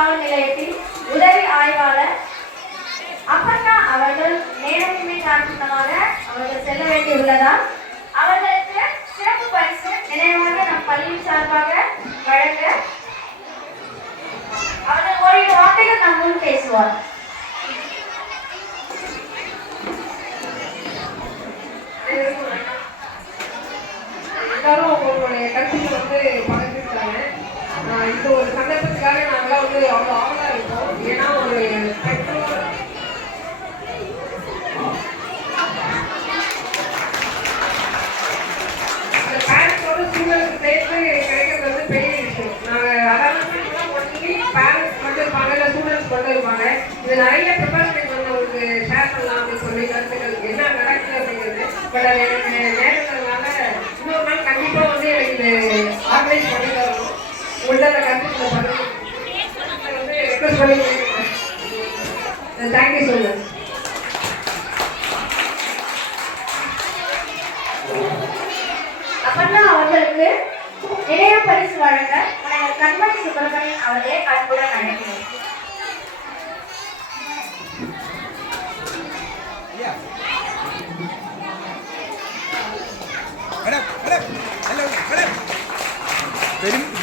காவல் நிலையத்தில் உதவி ஆய்வாளர் அப்பண்ணா அவர்கள் நேரமின்மை காரணமாக அவர்கள் செல்ல வேண்டியுள்ளதால் அவர்களுக்கு சிறப்பு பரிசு நினைவாக நம் பள்ளியின் சார்பாக வழங்க அவர்கள் ஓரிரு வார்த்தைகள் நம் முன் பேசுவார். எல்லாரும் உங்களுடைய கருத்துக்களை பகிர்ந்துருக்காங்க. இந்த ஒரு சந்தர்ப்பத்துக்காக நாங்களாம் அவ்வளோ ஆவலா இருக்கோம். ஏன்னா ஒரு பெற்றோர் அந்த பேரண்ட்ஸோட ஸ்டூடெண்ட்ஸ் சேர்த்து கிடைக்கிறது பெரிய விஷயம். நாங்கள் அதாவது ஒன்லி பேரண்ட்ஸ் மட்டும் இருப்பாங்க, இல்லை ஸ்டூடெண்ட்ஸ் மட்டும் இருப்பாங்க. இது நிறைய ப்ரிப்பரேஷன் உங்களுக்கு ஷேர் பண்ணலாம் அப்படின்னு சொல்லி கருத்துக்கள் என்ன நடக்குது அப்படிங்கிறது. பட் அது எனக்கு நேரத்தினால இன்னொரு நாள் கண்டிப்பாக எனக்கு இது ஆர்கனைஸ் பண்ணி தரணும். உள்ள அந்த கருத்துக்களை ரெக்வஸ்ட் பண்ணி தேங்க்யூ ஸோ மச். அப்பண்ணா அவர்களுக்கு நினைவு பரிசு வழங்க முனைவர் கண்மணி சுப்பிரமணியன் அவர்களே அன்புடன் அழைக்கிறேன். Madam, hello, madam.